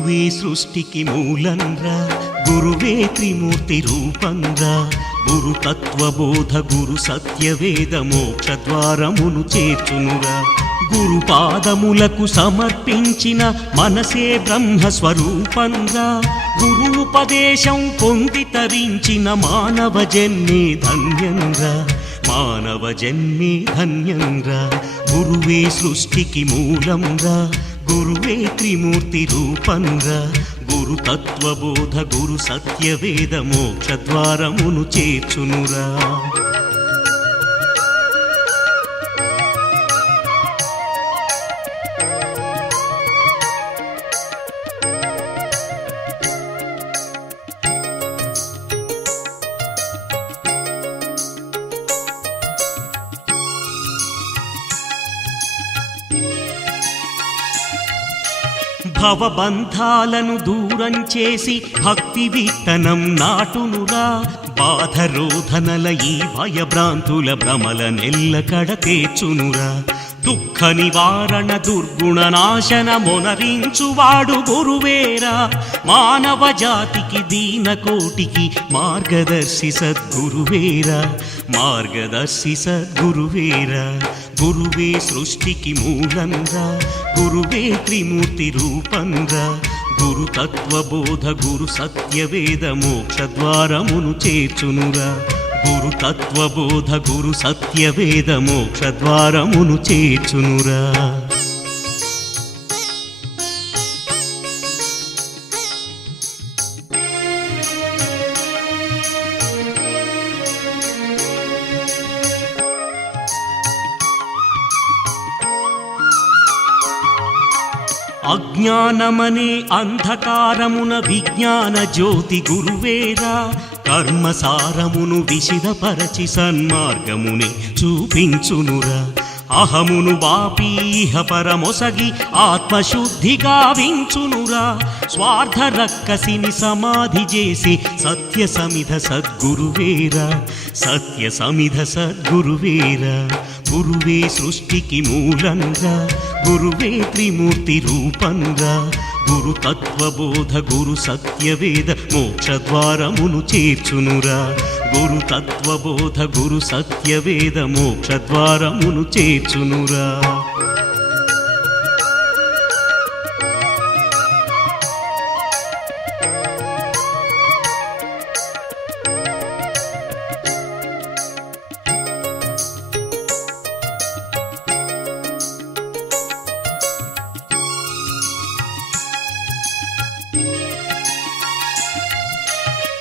గురువే సృష్టికి మూలంరా గురువే త్రిమూర్తి రూపంగా గురు తత్వబోధ గురు సత్యవేద మోక్ష ద్వారమును చేర్చునురా. గురు పాదములకు సమర్పించిన మనసే బ్రహ్మ గురుపదేశం పొంది తరించిన మానవ జన్మే ధన్యంగా మానవ జన్మే ధన్యంగా గురువే సృష్టికి మూలంగా గురువే త్రిమూర్తి రూపంగా. గురు తత్వబోధ గురు సత్యవేద మోక్ష ద్వారమును చేర్చునురా. భవబంధాలను దూరం చేసి భక్తి విత్తనం నాటునురా. బాధరోధనల ఈ భయభ్రాంతుల భ్రమల నెల్ల కడతేచునురా దుఃఖ నివారణ దుర్గుణనాశన మొనరించువాడు గురువేరా. మానవ జాతికి దీన కోటికి మార్గదర్శి సద్గురువేరా. మార్గదర్శి సద్గురువేరా. గురువే సృష్టికి మూలంగా గురువే త్రిమూర్తి రూపంగా గురు తత్వబోధ గురు సత్యవేద మోక్ష ద్వారమును చేర్చునురా. గురు తత్వబోధ గురు సత్యవేద మోక్ష ద్వారమును చేర్చునురా. అజ్ఞానమనే అంధకారమున విజ్ఞాన జ్యోతి గురువేరా కర్మసారమును విశిదపరచి సన్మార్గముని చూపించునురా. అహమును బాపీహ పరమొసగి ఆత్మశుద్ధి గావించునురా. స్వార్థ రక్కసిని సమాధి చేసి సత్య సమిధ సద్గురువేరా. సత్య సమిధ సద్గురువేరా. గురువే సృష్టికి మూలంగా గురువే త్రిమూర్తి రూపంగా గురు తత్వబోధ గురు సత్యవేద మోక్షద్వారమును చేర్చునురా. గురు తత్వబోధ గురు సత్యవేద మోక్షద్వారమును చేర్చునురా.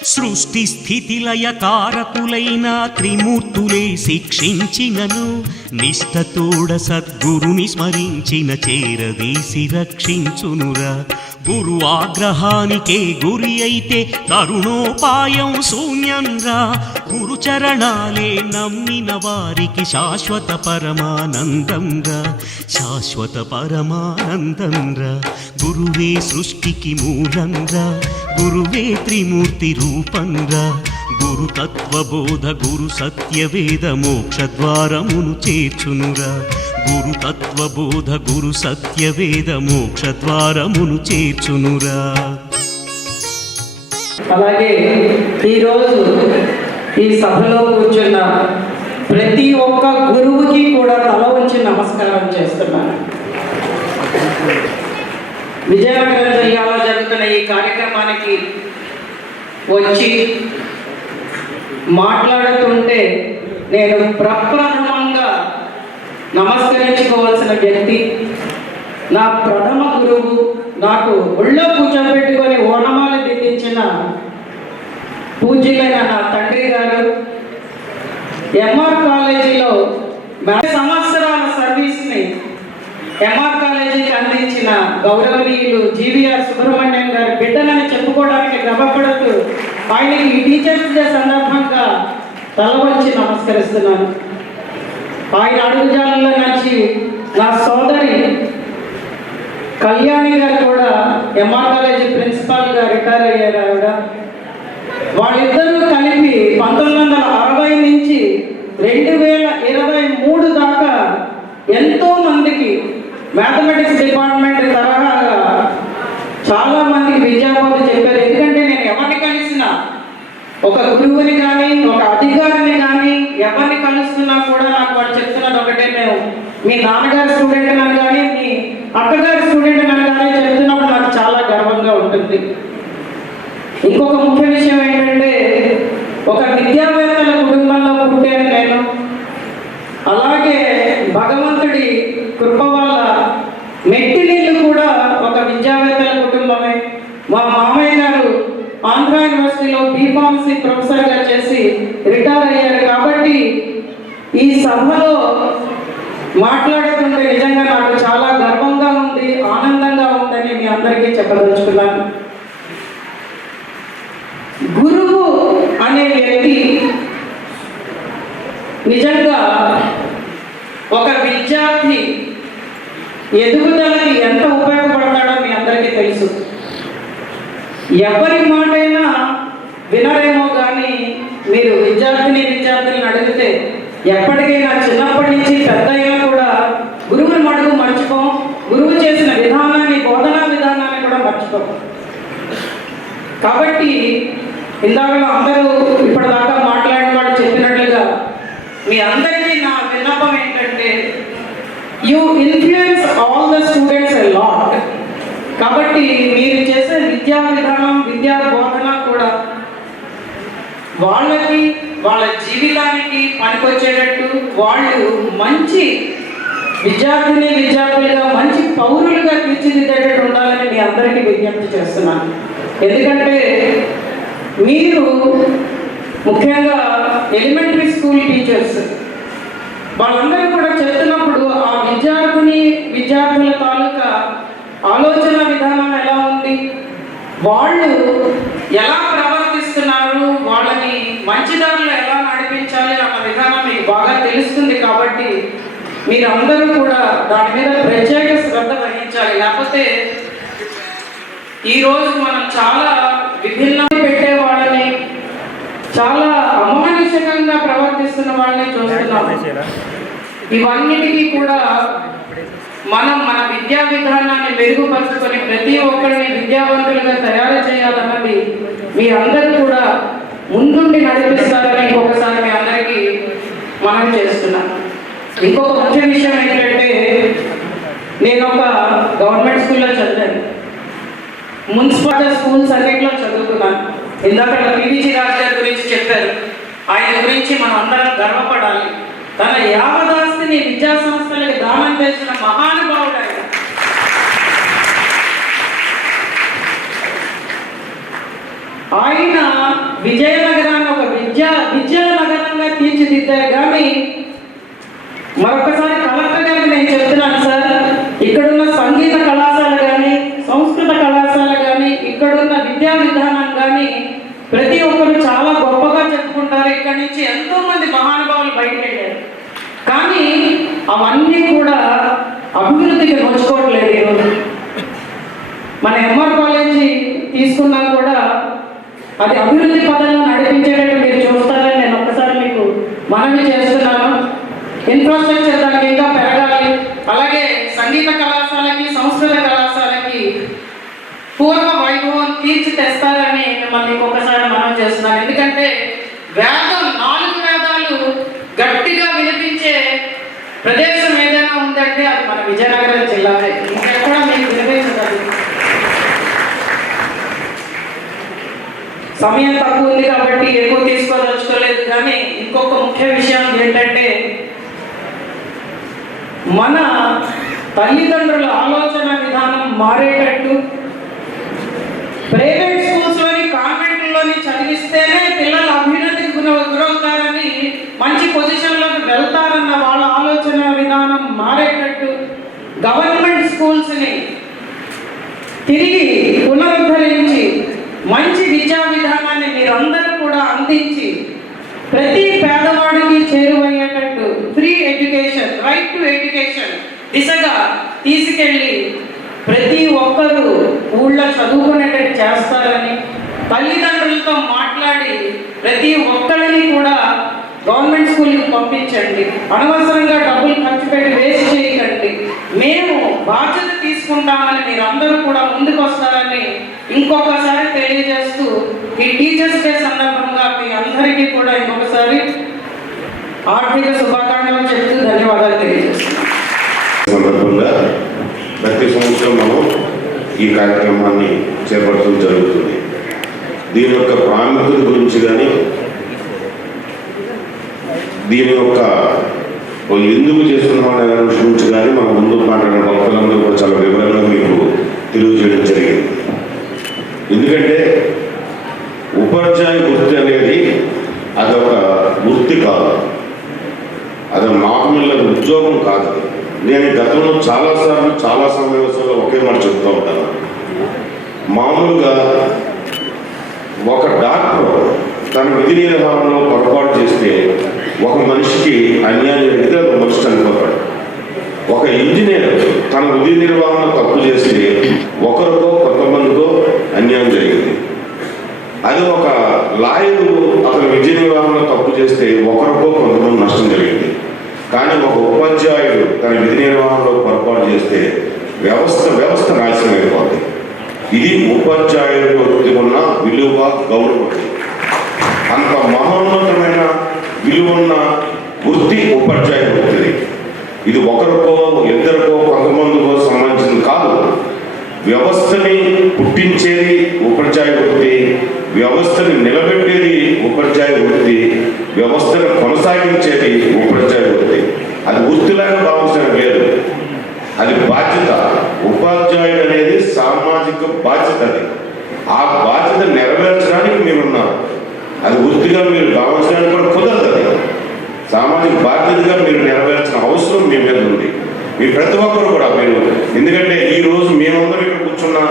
సృష్టి స్థితిలయ కారకులైన త్రిమూర్తులే శిక్షించినను. నిష్టతోడ సద్గురుని స్మరించిన చేరదీసి రక్షించునురా. గురు ఆగ్రహానికే గురి అయితే కరుణోపాయం శూన్యంగా గురు చరణాలే నమ్మిన వారికి శాశ్వత పరమానందంగా శాశ్వత పరమానందంగా గురువే సృష్టికి మూలంగా గురువే త్రిమూర్తి రూపంగా గురు తత్వబోధ గురు సత్యవేద మోక్ష ద్వారమును చేర్చునురా. గురుతత్వబోధ గురు సత్యవేద మోక్షద్వారమును చేర్చునురా. అలాగే ఈరోజు ఈ సభలో కూర్చున్న ప్రతి ఒక్క గురువుకి కూడా తల వచ్చి నమస్కారం చేస్తున్నాను. విజయనగరం జిల్లాలో జరుగుతున్న ఈ కార్యక్రమానికి వచ్చి మాట్లాడుతుంటే నేను ప్రప్రథమ నమస్కరించుకోవాల్సిన వ్యక్తి. నా ప్రథమ గురువు నాకు ఒళ్ళో కూర్చోబెట్టుకొని ఓనమాలు దిద్దించిన పూజ్యులైన నా తండ్రి గారు ఎంఆర్ కాలేజీలో సంవత్సరాల సర్వీస్ని ఎంఆర్ కాలేజీకి అందించిన గౌరవనీయులు జీవీఆర్ సుబ్రహ్మణ్యం గారి బిడ్డలని చెప్పుకోవడానికి గర్వపడుతూ ఆయనకి ఈ టీచర్స్ డే సందర్భంగా తలవంచి నమస్కరిస్తున్నాను. ఆయన అడుగుజాలలో నడిచి నా సోదరి కళ్యాణి గారు కూడా ఎంఆర్ కాలేజీ ప్రిన్సిపాల్గా రిటైర్ అయ్యారు ఆవిడ. వాళ్ళిద్దరూ కలిపి పంతొమ్మిది వందల అరవై నుంచి రెండు వేల ఇరవై మూడు దాకా ఎంతో మందికి మ్యాథమెటిక్స్ డిపార్ట్మెంట్ తరహాగా చాలా మందికి విద్యాబోధ చెప్పారు. ఎందుకంటే నేను ఎవరిని కలిసినా ఒక గురువుని కానీ ఒక అధికారిని కానీ ఎవరిని కలుస్తున్నా కూడా నాకు వాడు చెప్తున్నది ఒకటే. మేము మీ నాన్నగారి స్టూడెంట్ అని కానీ మీ అక్కగారి స్టూడెంట్ అని కానీ చెప్తున్నప్పుడు నాకు చాలా గర్వంగా ఉంటుంది. ఇంకొక ముఖ్య విషయం ఏంటంటే ఒక విద్యావేత్తల కుటుంబంలో పుట్టాను నేను అలాగే భగవంతుడి కృప వల్ల మెట్టినీళ్ళు కూడా ఒక విద్యావేత్తల కుటుంబమే మా మామయ్య గారు ఆంధ్ర యూనివర్సిటీలో బీఫార్మసీ ప్రొఫెసర్గా చేసి రిటైర్ అయ్యారు కాబట్టి ఈ సభలో మాట్లాడుతుంటే నిజంగా నాకు చాలా గర్వంగా ఉంది ఆనందంగా ఉందని మీ అందరికీ చెప్పదలుచుకున్నాను. గురువు అనే వ్యక్తి నిజంగా ఒక విద్యార్థి ఎదుగుదలకి ఎంత ఉపయోగపడతాడో మీ అందరికీ తెలుసు. ఎవరి మాటైనా వినరేమో కానీ మీరు విద్యార్థిని విద్యార్థులను అడిగితే ఎప్పటికైనా చిన్నప్పటి నుంచి పెద్ద అయినా కూడా గురువుని మడుగు మర్చిపోం. గురువు చేసిన విధానాన్ని బోధనా విధానాన్ని కూడా మర్చిపోం. కాబట్టి ఇందాక అందరూ ఇప్పటిదాకా మాట్లాడిన వాళ్ళు చెప్పినట్లుగా మీ అందరికీ నా విన్నపం ఏంటంటే you influence all the students a lot కాబట్టి మీరు చేసే విద్యా విధానం విద్యా బోధన కూడా వాళ్ళకి వాళ్ళ జీవితానికి పనికొచ్చేటట్టు వాళ్ళు మంచి విద్యార్థిని విద్యార్థులుగా మంచి పౌరులుగా తీర్చిదిద్దేటట్టు ఉండాలని మీ అందరికీ విజ్ఞప్తి చేస్తున్నాను. ఎందుకంటే మీరు ముఖ్యంగా ఎలిమెంటరీ స్కూల్ టీచర్స్ వాళ్ళందరూ కూడా చెప్తున్నప్పుడు ఆ విద్యార్థిని విద్యార్థుల తాలూకా ఆలోచన విధానం ఎలా ఉంది? వాళ్ళు ఎలా ప్రవర్తిస్తున్నారు? వాళ్ళని మంచి దారిలో ఎలా నడిపించాలి అన్న విధానం మీకు బాగా తెలుస్తుంది కాబట్టి మీరందరూ కూడా దాని మీద ప్రత్యేక శ్రద్ధ వహించాలి. లేకపోతే ఈరోజు మనం చాలా విభిన్న పెట్టే వాళ్ళని చాలా అమానుషకంగా ప్రవర్తిస్తున్న వాళ్ళని చూస్తున్నాం. ఇవన్నిటికీ కూడా మనం మన విద్యా విధానాన్ని మెరుగుపరుచుకొని ప్రతి ఒక్కరిని విద్యావంతులుగా తయారు చేయాలన్నది మీరందరూ కూడా ముందుండి నడిపిస్తారని ఇంకొకసారి మీ అందరికీ మనం చేస్తున్నాం. ఇంకొక ముఖ్య విషయం ఏంటంటే నేను ఒక గవర్నమెంట్ స్కూల్లో చదివాను. మున్సిపాలిటీ స్కూల్స్ అన్నింటిలో చదువుకున్నాను. ఇందాక పివిజి రాజు గారి గురించి చెప్పారు. ఆయన గురించి మనం అందరం గర్వపడాలి. తన యావదాస్తిని విద్యా సంస్థలకు దానం చేసిన మహానుభావుడు ఆయన. ఆయన విజయనగరం తీర్చిదిద్దారు కానీ మరొకసారి కలెక్టర్ గారికి నేను చెప్తున్నాను సార్ ఇక్కడున్న సంగీత కళాశాల కానీ సంస్కృత కళాశాల కానీ ఇక్కడున్న విద్యా విధానం కానీ ప్రతి ఒక్కరు చాలా గొప్పగా చెప్పుకుంటారు. ఇక్కడ నుంచి ఎంతో మంది మహానుభావులు బయటకు వెళ్ళారు కానీ అవన్నీ కూడా అభివృద్ధికి నోచుకోవట్లేదు ఈరోజు. మన ఎంఆర్ కాలేజీ తీసుకున్నా కూడా అది అభివృద్ధి పదంలో నడిపించేటట్టు మీరు చూస్తారని మనమే చేస్తున్నాము. ఇన్ఫ్రాస్ట్రక్చర్ దానికి ఇంకా పెరగాలి. అలాగే సంగీత కళాశాలకి సంస్కృత కళాశాలకి పూర్వ వైభవం తీర్చి తెస్తారని మిమ్మల్ని ఇంకొకసారి మనం చేస్తున్నాం. ఎందుకంటే వేదం నాలుగు వేదాలు గట్టిగా వినిపించే ప్రదేశం ఏదైనా ఉందంటే అది మన విజయనగరం జిల్లానే. ఇంకెక్కడ మీకు వినిపించ సమయం తక్కువ ఉంది కాబట్టి ఎక్కువ తీసుకోదలుచుకోలేదు. కానీ ఇంకొక ముఖ్య విషయం ఏంటంటే మన తల్లిదండ్రుల ఆలోచన విధానం మారేటట్టు ప్రైవేట్ మంచి విద్యా విధానాన్ని మీరందరూ కూడా అందించి ప్రతి పేదవాడికి చేరువయ్యేటట్టు free education right to education దిశగా తీసుకెళ్ళి ప్రతి ఒక్కరూ ఊళ్ళో చదువుకునేటట్టు చేస్తారని తల్లిదండ్రులతో మాట్లాడి ప్రతి ఒక్కరిని కూడా గవర్నమెంట్ స్కూల్కి పంపించండి. అనవసరంగా డబ్బులు ఖర్చు పెట్టి వేస్ట్ చేయకండి. మేము బాధ్యత తీసుకుంటామని మీరు అందరూ కూడా ముందుకు వస్తారని ఇంకొకసారి తెలియజేస్తూ ఈ టీచర్స్ డే సందర్భంగా మీ అందరికీ కూడా ఇంకొకసారి ఆర్థిక శుభాకాంక్షలు చెప్తూ ధన్యవాదాలు తెలియజేస్తున్నాం. సందర్భంగా ప్రతి సంవత్సరం మనం ఈ కార్యక్రమాన్ని చేపట్టడం జరుగుతుంది. దీని యొక్క ప్రాముఖ్యత గురించి కానీ దీని యొక్క ఎందుకు చేస్తున్నాం అనే దాని గురించి కానీ మన ముందు మాట్లాడిన భక్తులందరూ కూడా చాలా వివరంగా మీకు తెలియజేయడం జరిగింది. ఎందుకంటే ఉపాధ్యాయ వృత్తి అనేది అదొక వృత్తి కాదు. అది మామూలు ఉద్యోగం కాదు. నేను గతంలో చాలాసార్లు చాలా సమావేశాల్లో ఒకే మాట చెప్తూ ఉంటాను. మామూలుగా ఒక డాక్టర్ తన విధి నిర్వహణలో పొరపాటు చేస్తే ఒక మనిషికి అన్యాయం జరిగితే ఒక మనిషి చనిపోతాడు. ఒక ఇంజనీర్ తన విధి నిర్వహణ తప్పు చేస్తే ఒకరికో కొంతమందికో అన్యాయం జరిగింది. అది ఒక లాయరు అతను విద్య నిర్వహణలో తప్పు చేస్తే ఒకరికో కొంతమంది నష్టం జరిగింది. కానీ ఒక ఉపాధ్యాయుడు తన విధి నిర్వహణలో పొరపాటు చేస్తే వ్యవస్థ వ్యవస్థ నాశనం అయిపోతుంది ఇది ఉపాధ్యాయుడు వృత్తి ఉన్న విలువ గౌరవం. అంత మహోన్నతమైన విలువ ఉన్న వృత్తి ఉపాధ్యాయ వృత్తిది ఇది ఒకరికో ఇద్దరికో కొంతమందికో సంబంధించింది కాదు. వ్యవస్థని పుట్టించేది ఉపాధ్యాయ వృత్తి వ్యవస్థని నిలబెట్టేది ఉపాధ్యాయ వృత్తి వ్యవస్థను కొనసాగించేది ఉపాధ్యాయ వృత్తి. అది వృత్తిలాగా భావించడం లేదు అది బాధ్యత. ఉపాధ్యాయుడు అనేది సామాజిక బాధ్యత అది. ఆ బాధ్యత నెరవేర్చడానికి మీరున్నారు అది వృత్తిగా మీరు భావించడానికి కూడా సామాజిక బాధ్యతగా మీరు నెరవేర్చిన అవసరం మీ మీద ఉంది. మీ ప్రతి ఒక్కరు కూడా మీరు ఎందుకంటే ఈ రోజు మేమందరం ఇక్కడ కూర్చున్నా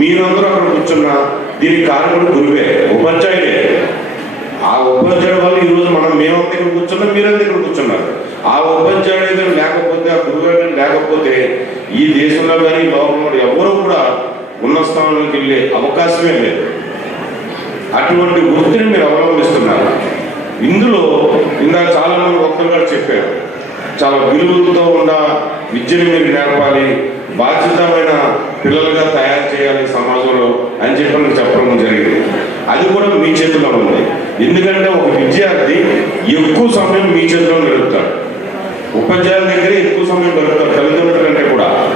మీరందరూ అక్కడ కూర్చున్నా దీనికి కారణం గురువే ఉపాధ్యాయుడే ఆ ఉపాధ్యాయుడు వల్ల ఈ రోజు మనం మేమంతా ఇక్కడ కూర్చున్నాం మీరంతా ఇక్కడ కూర్చున్నారు. ఆ ఉపాధ్యాయుడు లేకపోతే ఆ గురువు లేకపోతే ఈ దేశంలో కానీ లోకంలో ఎవరు కూడా ఉన్న స్థానంలోకి వెళ్ళే అవకాశమే లేదు. అటువంటి వృత్తిని మీరు అవలంబిస్తున్నారు. ఇందులో ఇందాక చాలా మంది భక్తులు కూడా చెప్పారు. చాలా విలువలతో ఉన్న విద్యను మీరు నేర్పాలి బాధ్యతమైన పిల్లలుగా తయారు చేయాలి సమాజంలో అని చెప్పి నాకు చెప్పడం జరిగింది. అది కూడా మీ చేతిలో ఉంది. ఎందుకంటే ఒక విద్యార్థి ఎక్కువ సమయం మీ చేతిలో గడుపుతాడు. ఉపాధ్యాయుల దగ్గర ఎక్కువ సమయం గడుపుతాడు తల్లిదండ్రుల కంటే కూడా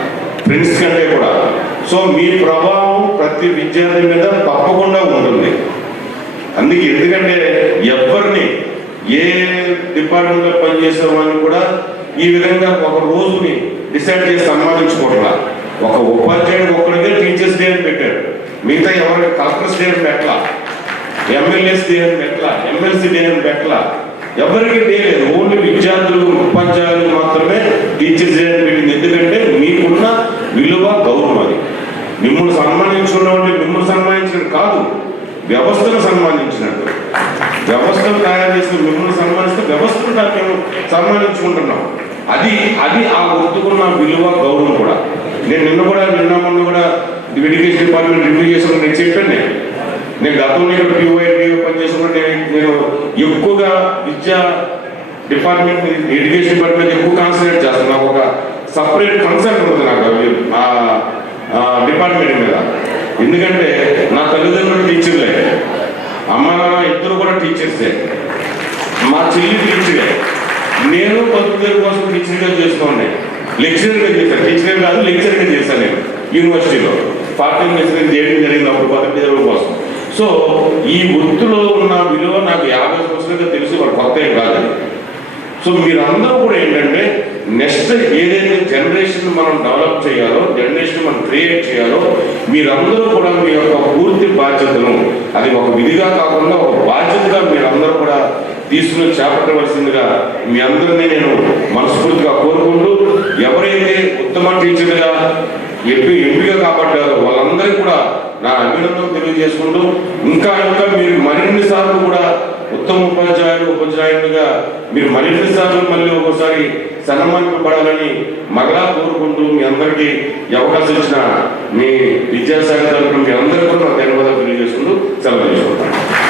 ఫ్రెండ్స్ కంటే కూడా. సో మీ ప్రభావం ప్రతి విద్యార్థి మీద తప్పకుండా ఉంటుంది. అందుకే ఎందుకంటే ఎవరు డిపార్ట్మెంట్లో పనిచేసే వాళ్ళు కూడా ఈ విధంగా ఒక రోజుని డిసైడ్ చేసి సన్మానించుకోవట్లా ఒక ఉపాధ్యాయుడు ఒక్కడికే టీచర్స్ డే అని పెట్టారు. మిగతా ఎవరికి కలెక్టర్స్ డే అని పెట్టలా? ఎమ్మెల్యేస్ డే అని పెట్టలా? ఎమ్మెల్సీ డే అని పెట్టలా? ఎవరికి డే లేదు. ఓన్లీ విద్యార్థులు ఉపాధ్యాయులు మాత్రమే టీచర్స్ డే అని పెట్టింది. ఎందుకంటే మీకున్న విలువ గౌరవం అది. మిమ్మల్ని సన్మానించుకున్న వాళ్ళు మిమ్మల్ని సన్మానించడం కాదు. వ్యవస్థను సన్మానించినట్టు. వ్యవస్థను తయారు చేసిన మిమ్మల్ని సన్మానిస్తే వ్యవస్థను తా- మేము సన్మానించుకుంటున్నాం. అది అది ఆ వృత్తుకున్న విలువ గౌరవం కూడా. నేను నిన్న కూడా నిన్న మొన్న కూడా ఎడ్యుకేషన్ డిపార్ట్మెంట్ రివ్యూ చేసుకుని నేను చెప్పాను నేను. నేను గతంలో ఇక్కడ పిఓఐ పనిచేసినప్పుడు నేను నేను ఎక్కువగా విద్యా డిపార్ట్మెంట్ ఎడ్యుకేషన్ డిపార్ట్మెంట్ ఎక్కువ కాన్సన్ట్రేట్ చేస్తాను నాకు ఒక సపరేట్ కన్సర్న్ ఉంది నాకు ఆ ఆ డిపార్ట్మెంట్ మీద. ఎందుకంటే నా తల్లిదండ్రులు టీచర్లే అమ్మ నాన్న ఇద్దరు కూడా టీచర్సే మా చెల్లి టీచరే నేను పదవి చేసుకోండి. లెక్చరర్గా చేశాను లెక్చరర్ కాదు లెక్చరర్గా చేశాను నేను. యూనివర్సిటీలో పార్ట్ టైం లెక్చరర్ చేయడం జరిగింది? అప్పుడు పదవి కోసం సో ఈ వృత్తిలో ఉన్న విలువ నాకు యాభై సంవత్సరాలుగా తెలుసు వాళ్ళు కొత్త ఏం కాదు సో మీరందరూ కూడా ఏంటంటే నెక్స్ట్ ఏదైతే జనరేషన్ మనం డెవలప్ చేయాలో జనరేషన్ మనం క్రియేట్ చేయాలో మీరందరూ కూడా మీ యొక్క పూర్తి బాధ్యతను అది ఒక విధిగా కాకుండా ఒక తీసుకుని చేపట్టవలసిందిగా మీ అందరినీ నేను మనస్ఫూర్తిగా కోరుకుంటూ ఎవరైతే ఉత్తమ టీచర్గా ఎంపీ ఎంపిక కాబట్టారో వాళ్ళందరికీ కూడా నా అభినందనలు తెలియజేసుకుంటూ ఇంకా ఇంకా మీరు మరిన్ని సార్లు కూడా ఉత్తమ ఉపాధ్యాయులు ఉపాధ్యాయులుగా మీరు మరిన్ని సార్లు మళ్ళీ ఒకసారి సన్మానింపబడాలని మరలా కోరుకుంటూ మీ అందరికీ అవకాశం ఇచ్చిన మీ విద్యాశాఖ తరఫున మీ అందరికీ కూడా నా ధన్యవాదాలు తెలియజేసుకుంటూ సెలవు తీసుకుంటాను.